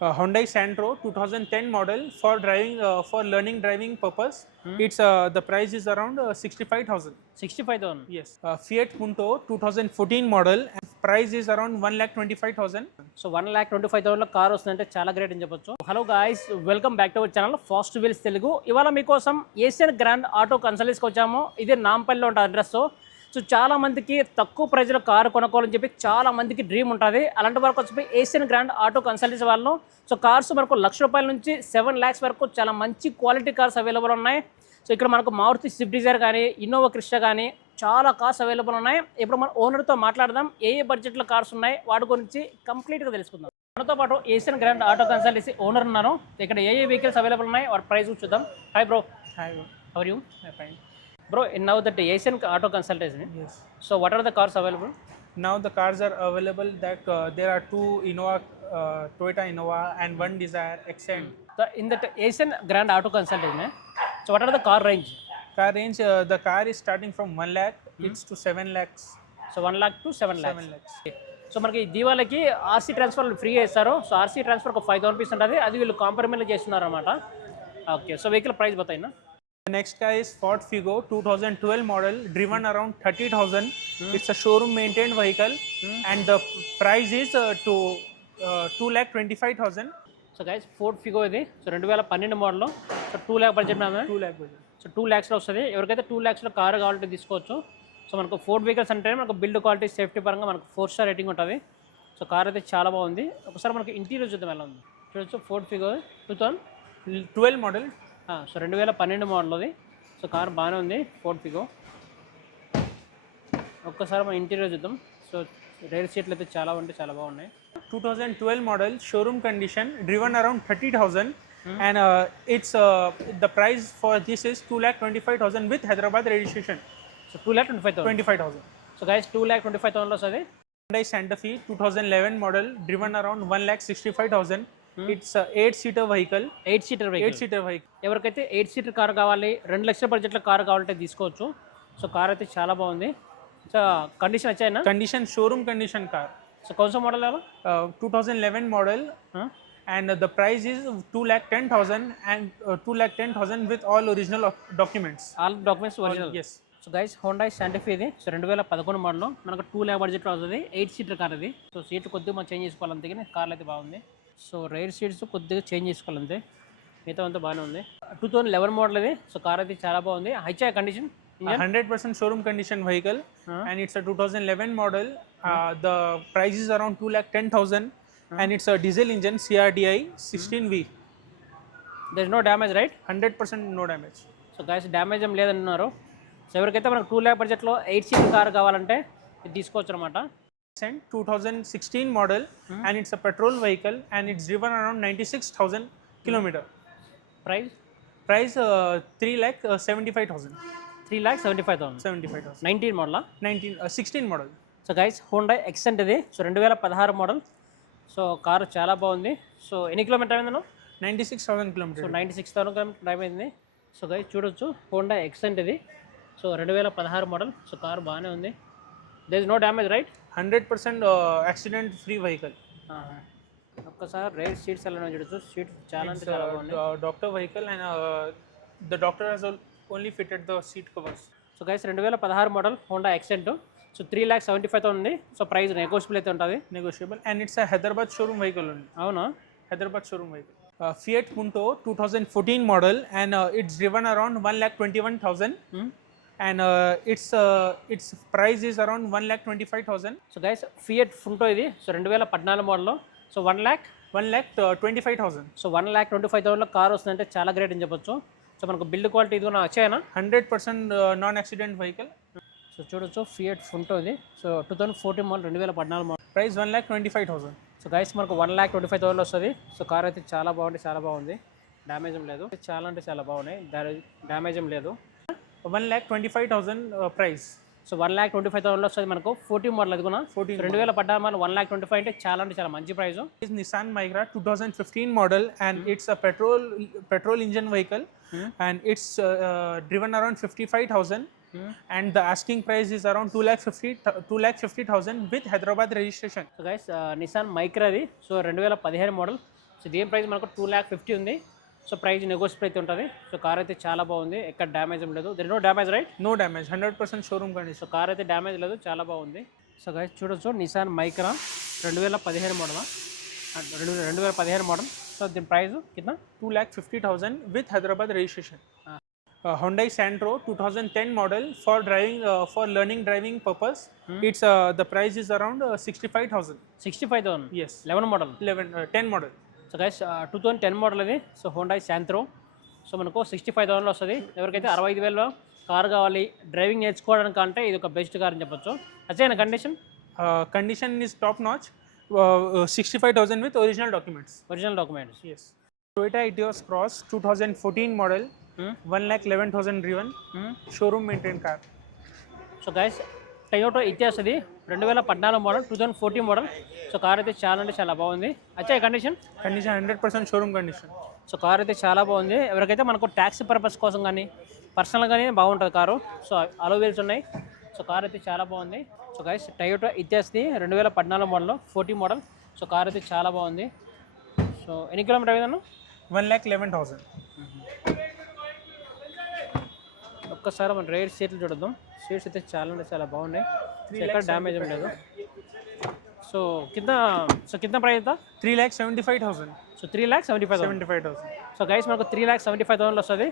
Hyundai Santro two thousand ten model for driving for learning driving purpose it's the price is around sixty five thousand sixty five thousand yes Fiat Punto two thousand fourteen model price is around one lakh twenty five thousand so one lakh twenty five థౌసండ్లో car వస్తుందంటే చాలా great అని చెప్పొచ్చు. Hello guys welcome back to our channel Fast Wheels Telugu ఇవాళ మీకోసం Asian grand auto consult వచ్చాము ఇదే నాంపల్లిలో ఉంటుంది address so చాలా మందికి తక్కువ ప్రైజ్లో కారు కొనుక్కోవాలని చెప్పి చాలా మందికి డ్రీమ్ ఉంటుంది. అలాంటి వరకు వచ్చి ఏషియన్ గ్రాండ్ ఆటో కన్సల్టెన్సీ వాళ్ళు సో కార్స్ మనకు లక్ష రూపాయల నుంచి సెవెన్ ల్యాక్స్ వరకు చాలా మంచి క్వాలిటీ కార్స్ అవైలబుల్ ఉన్నాయి. సో ఇక్కడ మనకు మారుతి స్విఫ్ట్ డిజైర్ కానీ ఇన్నోవా క్రిస్టా కానీ చాలా కార్స్ అవైలబుల్ ఉన్నాయి. ఇప్పుడు మన ఓనర్తో మాట్లాడదాం. ఏ ఏ బడ్జెట్లో కార్స్ ఉన్నాయి? వాటి గురించి కంప్లీట్గా తెలుసుకుందాం. మనతో పాటు Asian Grand Auto Consultancy owner ఉన్నారు. ఇక్కడ ఏ ఏ వెహికల్స్ అవైలబుల్ ఉన్నాయి? వాటి ప్రైస్ చూద్దాం. Hi bro Hi. How are you I'm fine. Bro in now that Asian auto consultancy Yes. So what are the cars available Now the cars are available. That uh, there are two Innova, uh, Toyota Innova, and one Desire Accent. In that Asian grand auto consultancy so what are the car range Car range. Uh, the car is starting from one lakh. It's to seven lakhs. So one lakh to seven Seven lakhs lakhs. So మనకి దీవాళకి RC transfer ఫ్రీగా ఇస్తారు so RC transfer ఒక five thousand rupees ఉంటుంది అది వీళ్ళు compromise చేస్తున్నారు అనమాట ఓకే సో వెహికల్ ప్రైస్ బతాయినా The next car is Ford Figo 2012 model, driven around 30,000. It's a showroom maintained vehicle, and the price is uh, to uh, two lakh twenty five thousand. So guys Ford Figo ఇది. So రెండు వేల పన్నెండు model so two lakh budget ma'am Two lakh budget. So two ల్యాక్స్లో వస్తుంది. ఎవరికైతే two ల్యాక్స్లో car కావాలంటే తీసుకోవచ్చు. So మనకు Ford vehicles అంటే మనకు బిల్డ్ క్వాలిటీ సేఫ్టీ పరంగా మనకు ఫోర్ స్టార్ రేటింగ్ ఉంటుంది. సో కార్ అయితే చాలా బాగుంది. ఒకసారి మనకి ఇంటీరియర్ చూద్దాం ఎలా ఉంది. చూడొచ్చు Ford Figo two thousand 12 model. So రెండు వేల పన్నెండు మోడల్ మోడల్ది. సో కార్ బాగానే ఉంది ఫోర్ట్ పిగో ఒక్కసారి మా ఇంటీరియర్ చూద్దాం. సో రేర్ సీట్లు అయితే చాలా ఉంటే చాలా బాగున్నాయి. Two thousand twelve model showroom condition driven around thirty thousand and it's the price for this is two lakh twenty five thousand with Hyderabad registration so two lakh twenty five twenty five thousand so guys two lakh twenty five థౌసండ్లో వస్తుంది and Santa Fe two thousand eleven model driven around one lakh sixty five thousand a eight seater vehicle. Eight seater Eight vehicle seater vehicle. ఎవరికైతే eight seater car కావాలి రెండు లక్షల బడ్జెట్లో car కావాలంటే తీసుకోవచ్చు. So car అయితే చాలా బాగుంది. సో కండిషన్ వచ్చాయినా? Condition showroom condition car. So కొంచెం model Uh, 2011 model. And uh, the price is 2 lakh 10,000 and uh, 2 lakh 10,000 with all original doc- documents. All documents original Yes. So guys Hyundai Santa Fe ఇది. So రెండు వేల పదకొండు model మనకు two lakh బడ్జెట్లో వస్తుంది. Eight seater car ఇది. So సీట్లు కొద్దిగా మనం చేంజ్ చేసుకోవాలి అంతే కానీ కార్లు అయితే బాగుంది. సో రైర్ సీట్స్ కొద్దిగా చేంజ్ చేసుకోవాలి అంతే మిగతా అంతా బాగానే ఉంది. టూ థౌసండ్ లెవెన్ మోడల్ ఇది. సో కార్ అయితే చాలా బాగుంది. హైచా condition? A 100% showroom condition vehicle. and it's a 2011 model. Uh, the price is around 2 lakh 10,000 and it's a diesel engine CRDI 16V. There is no damage right 100% no damage. So guys damage ఏం లేదన్నారు. So ఎవరికైతే మనకు two lakh బడ్జెట్లో eight seat car కావాలంటే తీసుకోవచ్చు అనమాట 2016 model and it's a petrol vehicle and it's driven around 96,000 kilometer. Price Price uh, 3 lakh uh, 75,000. Three lakh seventy five thousand 75,000. Nineteen మోడలా 19, uh, 16 model. So guys Honda Xcent ఇది. So రెండు వేల పదహారు model so car చాలా బాగుంది. So ఎన్ని kilometer అయిందను 96,000 kilometer. So ninety six thousand kilometer drive అయింది. So guys చూడొచ్చు. హోండా ఎక్సెంట్ ఇది. సో రెండు వేల పదహారు మోడల్ సో కారు బాగానే ఉంది. There is no damage right 100% uh, accident free vehicle. ఒక్కసారి రైట్ సీట్స్ ఎలా చూడొచ్చు సీట్ చాలా Uh, uh, and uh, the doctor has al- only fitted the seat covers. So guys రెండు వేల పదహారు model Honda Xcent so three lakh seventy five ఉంది so price negotiable అయితే ఉంటుంది and it's a Hyderabad showroom vehicle only. అవునా Hyderabad showroom vehicle. Uh, Fiat Punto 2014 model and uh, it's driven around 1 lakh 21,000 and uh, its uh, its price is around 1 lakh 25,000. So guys Fiat Punto ఇది. So రెండు వేల పద్నాలుగు model so one lakh 1 lakh uh, 25,000. So one lakh twenty five థౌసండ్లో car వస్తుందంటే చాలా great అని చెప్పొచ్చు. So మనకు build quality ఇది కూడా వచ్చాయనా? 100% uh, non-accident vehicle. సో చూడొచ్చు ఫియట్ ఫుంటో ఇది. So two thousand fourteen model రెండు వేల పద్నాలుగు model Price 1 lakh 25,000. So guys మనకు one lakh twenty five thousand వస్తుంది. సో కార్ అయితే చాలా బాగుంది చాలా బాగుంది. డ్యామేజ్ ఏం లేదు. చాలా అంటే చాలా బాగున్నాయి. డ్యామేజ్ ఏం లేదు. One lakh twenty five thousand price. So one lakh twenty five thousand వస్తుంది మనకు ఫోర్టీ మోడల్ అదుకున్నాం ఫోర్టీన్ రెండు వేల పడ్డా మన వన్ ల్యాక్ ట్వంటీ ఫైవ్ అంటే చాలా అంటే చాలా మంచి price. Is Nissan Micra two thousand fifteen model and it's a petrol petrol engine vehicle and it's driven around fifty five thousand and the asking price is around two lakh fifty two lakh fifty thousand with Hyderabad registration guys Nissan Micra అది. So రెండు వేల పదిహేను model so దీని price మనకు two lakh fifty ఉంది. So price negotiable అయితే ఉంటుంది. So car అయితే చాలా బాగుంది. ఎక్కడ డ్యామేజ్ ఏం లేదు. There no damage right no damage hundred percent showroom కానీ సో కార్ అయితే డ్యామేజ్ లేదు. చాలా బాగుంది. సో గైజ్ చూడొచ్చు. నిసాన్ మైక్రా రెండు వేల పదిహేను మోడల్ రెండు రెండు వేల పదిహేను మోడల్ సో దీని ప్రైజ్ కింద? Two lakh fifty thousand with Hyderabad registration Hyundai Santro two thousand ten model for driving for learning driving purpose it's the price is around sixty five thousand sixty five thousand yes eleven model eleven ten model so guys two thousand ten model ఇది so Hyundai Santro so మనకు sixty five థౌసండ్లో వస్తుంది ఎవరికైతే అరవై ఐదు వేలలో car కావాలి driving నేర్చుకోవడానికి అంటే ఇది ఒక బెస్ట్ కార్ అని చెప్పొచ్చు అచ్చైన condition condition is top notch. Uh, uh, 65,000 with original documents. Original documents Yes. Toyota Etios Cross 2014 model. 1 lakh 11,000 driven. Showroom maintained car. So guys Toyota Etios ఇది రెండు వేల పద్నాలుగు model two thousand fourteen model so car అయితే చాలా అంటే చాలా బాగుంది. అచ్చా condition Condition? 100% showroom condition. So car అయితే చాలా బాగుంది. ఎవరికైతే మనకు ట్యాక్సీ పర్పస్ కోసం కానీ పర్సనల్గానే బాగుంటుంది కారు. సో అలో వీల్స్ ఉన్నాయి. సో కార్ అయితే చాలా బాగుంది. సో గైస్ టయోటో ఇతిహాస్ది రెండు వేల పద్నాలుగు model forty model so car అయితే చాలా బాగుంది. సో ఎన్ని కిలోమీటర్ అయిందన్న? 1 lakh 11,000. ఒక్కసారి మనం రేర్ సీట్లు చూడద్దాం. సీట్స్ అయితే చాలా అంటే చాలా బాగున్నాయి ఎక్కడ డ్యామేజ్ ఏం లేదు సో కింద సో కింద ప్రైస్ ఎంత 3 lakh 75,000. So three lakhs seventy five thousand 75,000. So guys మనకు three lakhs seventy five thousand వస్తుంది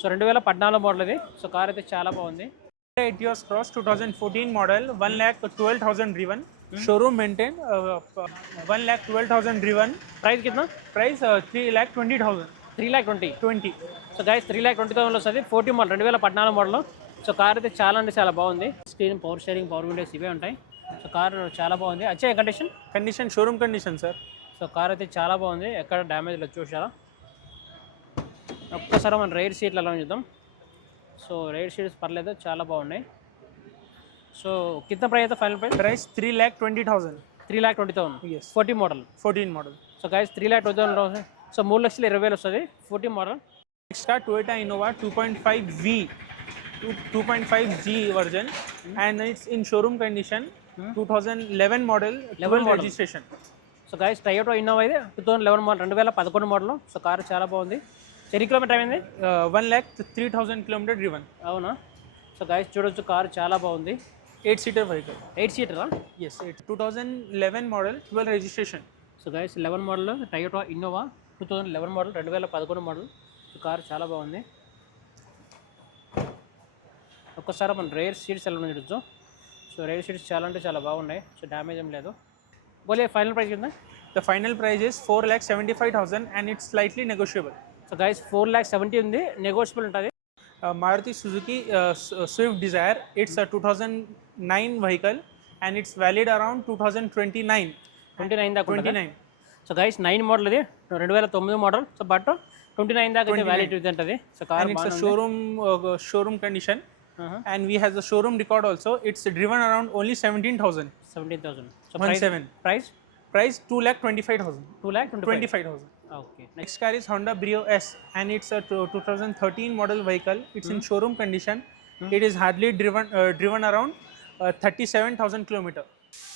సో రెండు వేల పద్నాలుగు మోడల్ ఇది సో కార్ అయితే చాలా బాగుంది Etios Cross 2014 model, 1 lakh 12,000 driven. Showroom maintained, uh, 1 lakh 12,000 driven. Price కింద Price uh, 3 lakh 20,000. Three lakh twenty 20. So guys three lakh twenty thousand వస్తుంది ఫోర్టీ మోడల్ రెండు వేల పద్నాలుగు మోడల్ సో కార్ అయితే చాలా అంటే చాలా బాగుంది. Screen power steering power windows ఇవే ఉంటాయి. సో కార్ చాలా బాగుంది. వచ్చే condition Condition, showroom condition, sir. So car అయితే చాలా బాగుంది. ఎక్కడ డ్యామేజ్ లేదు చూసారా ఒక్కసారి మనం రైడ్ సీట్లు అలా చూద్దాం. సో రైడ్ సీట్స్ పర్లేదు చాలా బాగున్నాయి. సో కింద ప్రైస్ అయితే final price Price 3 lakh 20,000. Three lakh twenty thousand. Forty model 14 model. So guys three lakh twenty thousand so మూడు లక్షల ఇరవై వేలు వస్తుంది. Forty model Next car Toyota Innova 2.5V, 2.5G version, and it's in showroom condition. 2011 model, 12 model. registration. So guys Toyota Innova ఇది two thousand eleven model రెండు వేల పదకొండు model so car చాలా బాగుంది ఎన్ని కిలోమీటర్ అయింది Uh, 1 lakh 3,000 kilometer driven. అవునా so guys చూడొచ్చు కారు చాలా బాగుంది 8 seater vehicle. ఎయిట్ సీటరా Yes, it's 2011 model, 12 registration. So guys eleven model Toyota Innova two thousand eleven model రెండు వేల పదకొండు మోడల్ ఈ కార్ చాలా బాగుంది ఒక్కసారి మనం రేర్ సీట్స్ ఎలా చూడొచ్చు సో రేర్ సీట్స్ చాలా అంటే చాలా బాగున్నాయి. సో డ్యామేజ్ ఏం లేదు. బోలే ఫైనల్ ప్రైస్ కింద? The final price is 4 lakh 75,000 and it's slightly negotiable. So guys four lakh seventy ఉంది. నెగోషియబుల్ ఉంటుంది. Uh, Maruti Suzuki uh, S- uh, Swift Desire, it's a 2009 vehicle and it's valid around 2029. Twenty nine దాకా ఉంటుంది? 29. So guys nine model ఇది. రెండు వేల తొమ్మిది model so but twenty nine దాకా validity ఉంటుంది so car And it's a uh, condition. And we has a showroom record also. It's driven around only 17,000. Seventeen thousand so One price seven. Price Price 2 lakh 25,000. Two lakh twenty 25,000. Okay Next car is Honda Brio S and it's a two- 2013 model vehicle. It's in showroom condition. It is hardly driven uh, driven around uh, 37,000 kilometer.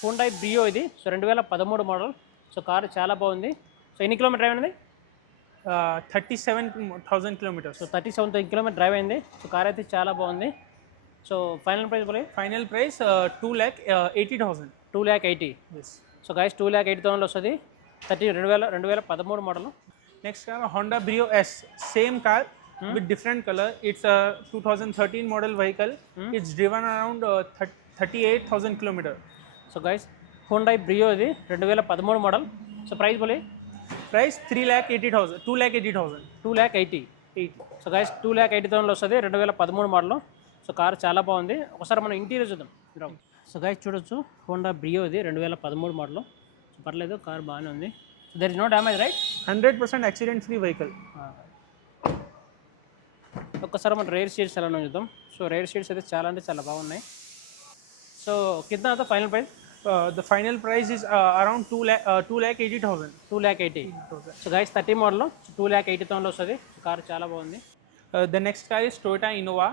Hyundai Brio ఇది so రెండు వేల పదమూడు model so car చాలా బాగుంది so ఎన్ని kilometer drive అయింది Uh, 37,000 kilometers. So thirty seven kilometer drive అయింది so car అయితే చాలా బాగుంది so final price Final price uh, 2 lakh uh, 80,000. Two lakh eighty. So guys two lakh eighty thousand వస్తుంది thirty రెండు వేల రెండు వేల పదమూడు model Next car Honda Brio S, same car with different color. It's a 2013 model vehicle. It's driven around uh, thir- 38,000 kilometer. So guys Hyundai Brio ఇది రెండు వేల పదమూడు మోడల్ సో ప్రైస్ పోలే Price 3 lakh 80,000. 2 lakh 80,000. Two lakh eighty so guys two lakh eighty thousand వస్తుంది రెండు వేల పదమూడు model so car చాలా బాగుంది. ఒకసారి మనం ఇంటీరియర్ చూద్దాం. సో గైస్ చూడొచ్చు. హోండా బ్రియో ఇది రెండు వేల పదమూడు మోడల్ సో పర్లేదు కార్ బాగానే ఉంది. So there is no damage right 100% accident free vehicle. ఒక్కసారి మనం రేర్ షీట్స్ ఎలా చూద్దాం. సో రేర్ షీట్స్ అయితే చాలా అంటే చాలా బాగున్నాయి. సో కింద అయితే final price final price is uh, around 2 lakh, uh, 2 lakh 80,000. Two lakh eighty so guys thirty model two lakh eighty thousand వస్తుంది. కార్ చాలా బాగుంది. The next car is Toyota Innova.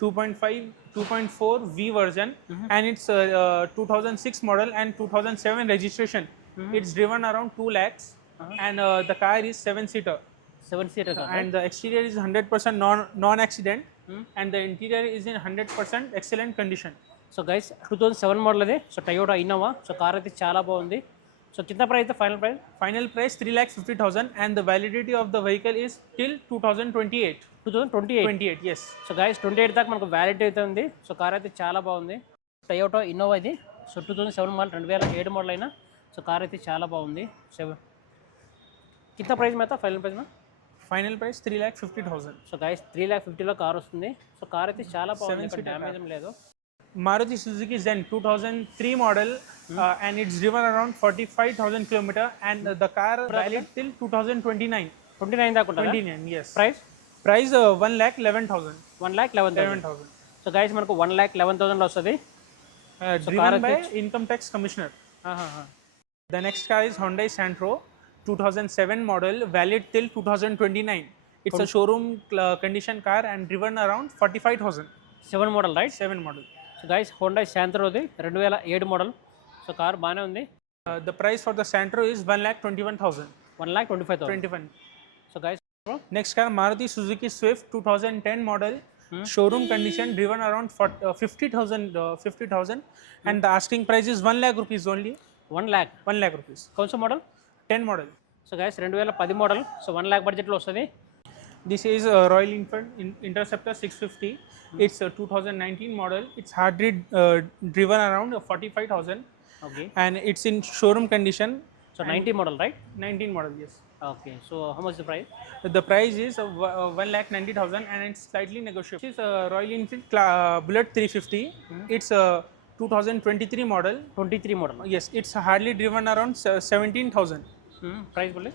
2.5, 2.4 V version, and it's uh, uh, 2006 model and 2007 registration. It's driven around 2 lakhs. and uh, the car is seven seater seven seater and the exterior is 100% non non accident Hmm. and the interior is in 100% excellent condition so guys two thousand seven model అది so Toyota Innova so car అయితే చాలా బాగుంది so కింద price అయితే final price final price 3 lakh 50000 and the validity of the vehicle is till 2028 two thousand twenty eight 28 yes. So guys twenty eight దాకా మనకు valid అయితే ఉంది. సో కార్ అయితే చాలా బాగుంది. టయోటా ఇన్నోవా ఇది. So two thousand seven model రెండు వేల ఏడు మోడల్ అయినా. సో కార్ అయితే చాలా బాగుంది. సెవెన్ కింద ప్రైస్ మీద ఫైనల్ ప్రైస్ మీద final price 3 lakh 50000 so guys three lakh ఫిఫ్టీలో కార్ వస్తుంది. సో కార్ అయితే చాలా బాగుంది. డ్యామేజ్ లేదు. Maruti Suzuki Zen 2003 model uh, and it's driven around 45000 kilometer and uh, the car valid till 2029 twenty nine దాకా ఉంటుంది 29 yes price price uh, 1 lakh 11000 one lakh eleven thousand 11000 so guys మనకు one lakh eleven థౌసండ్లో వస్తుంది uh, driven by income tax commissioner. The next car is Hyundai Santro 2007 model, valid till 2029. It's a showroom uh, condition car and driven around 45,000. Seven model right 7 model. So guys Honda శాంత్రోది రెండు వేల ఏడు model so car బాగానే ఉంది Uh, the price for the Santro is 1,21,000. One lakh twenty five thousand 21. So guys Next car Maruti Suzuki Swift 2010 model, showroom condition, driven around 40, uh, 50,000. Uh, 50,000 and the asking price is 1 lakh rupees only. One lakh 1 lakh rupees. కొంచెం model 10 model. So guys రెండు వేల పది model so one lakh బడ్జెట్లో వస్తుంది This is uh, Royal Enfield In- Interceptor 650. It's a 2019 model. It's hardly uh, driven around 45,000 Okay. And it's in showroom condition. So 19 model, right? 19 model, yes. Okay. So how much the price? The price is uh, uh, one lakh ninety thousand, and it's slightly negotiable. It's a uh, Royal Enfield Cla- uh, Bullet 350. Mm-hmm. It's a 2023 model. 23 model. Yes, it's hardly driven around 17,000. Hmm. Price bullet?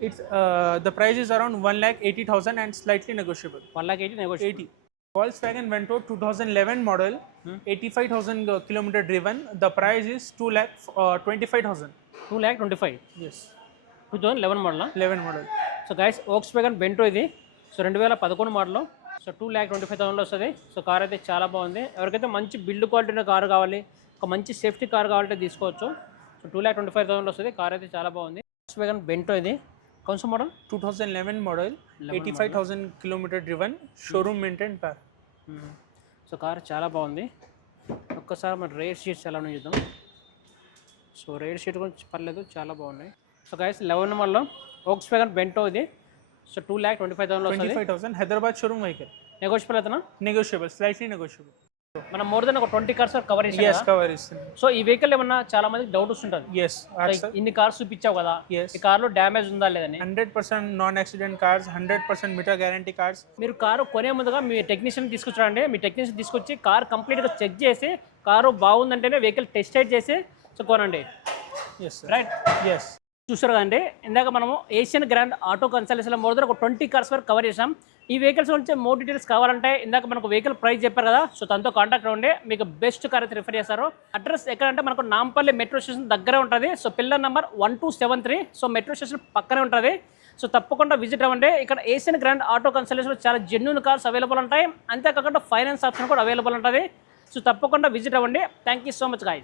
It's uh, the price is around one lakh eighty thousand and slightly negotiable. One lakh eighty negotiable. 80. Volkswagen Vento 2011 model, 85,000 uh, kilometer driven. The price is 2 lakh uh, 25,000. Two lakh twenty five Yes, two thousand eleven model 11 model. So guys Volkswagen Vento ఇది. So రెండు వేల పదకొండు model so two lakh twenty five థౌసండ్లో వస్తుంది. So car అయితే చాలా బాగుంది. ఎవరికైతే మంచి బిల్డ్ క్వాలిటీ ఉన్న కార్ కావాలి ఒక మంచి సేఫ్టీ కార్ కావాలంటే తీసుకోవచ్చు. So two lakh twenty five థౌసండ్లో వస్తుంది. కార్ అయితే చాలా బాగుంది. ఓక్స్ వ్యాగన్ బెంటో ఇది. కొంచెం model 2011 model, 85,000 kilometer driven, showroom maintained car. So car చాలా బాగుంది ఒక్కసారి మన రేర్ షీట్స్ ఎలా ఉన్నాయో చూద్దాం। సో రేర్ షీట్ గురించి పర్లేదు చాలా బాగున్నాయి. So guys eleven Volkswagen Vento ఇది. So two lakh twenty five థౌసండ్లో వస్తుంది. 25,000 Hyderabad showroom vehicle. నెగోషియబుల్ అవుతున్నా Negotiable, slightly negotiable. మనం మోర్ దెన్ ఒక ట్వంటీ కార్స్ కవర్ కదా. cover is. సో ఈ వెహికల్ ఏమన్నా చాలా మందికి డౌట్ వస్తుంటుంది Yes, Like, ఇన్ని కార్స్ చూపించావు కదా. ఈ కార్లో డ్యామేజ్ ఉందా లేదని 100% non-accident cars, 100% meter guarantee cars. మీరు కారు కొనే ముందుగా మీ టెక్నీషియన్ తీసుకొచ్చారండి మీ టెక్నీషియన్ తీసుకొచ్చి కార్ కంప్లీట్గా చెక్ చేసి కారు బాగుందంటేనే వెహికల్ టెస్ట్ చేసి సో కొనండి sir. Right Yes. చూసారు కదండి ఇందాక మనము ఏషియన్ గ్రాండ్ ఆటో కన్సల్టేషన్లో మోర్ దెన్ ఒక ట్వంటీ కార్స్ వరకు కవర్ చేసాం ఈ వెహికల్స్ గురించి మోర్ డీటెయిల్స్ కావాలంటే ఇందాక మనకు వెహికల్ ప్రైస్ చెప్పారు కదా సో తనతో కాంటాక్ట్ ఉండి మీకు బెస్ట్ కార్ అయితే రిఫర్ చేస్తారు. అడ్రస్ ఎక్కడంటే మనకు నాంపల్లి మెట్రో స్టేషన్ దగ్గరే ఉంటుంది. So pillar number one two seven three so metro station పక్కనే ఉంటుంది. సో తప్పకుండా విజిట్ అవ్వండి. ఇక్కడ ఏషియన్ గ్రాండ్ ఆటో కన్సల్టేషన్లో చాలా జెన్యున్ కార్స్ అవైలబుల్ ఉంటాయి. అంతేకాకుండా ఫైనాన్స్ ఆప్షన్ కూడా అవైలబుల్ ఉంటుంది. సో తప్పకుండా విజిట్ అవ్వండి. Thank you so much guys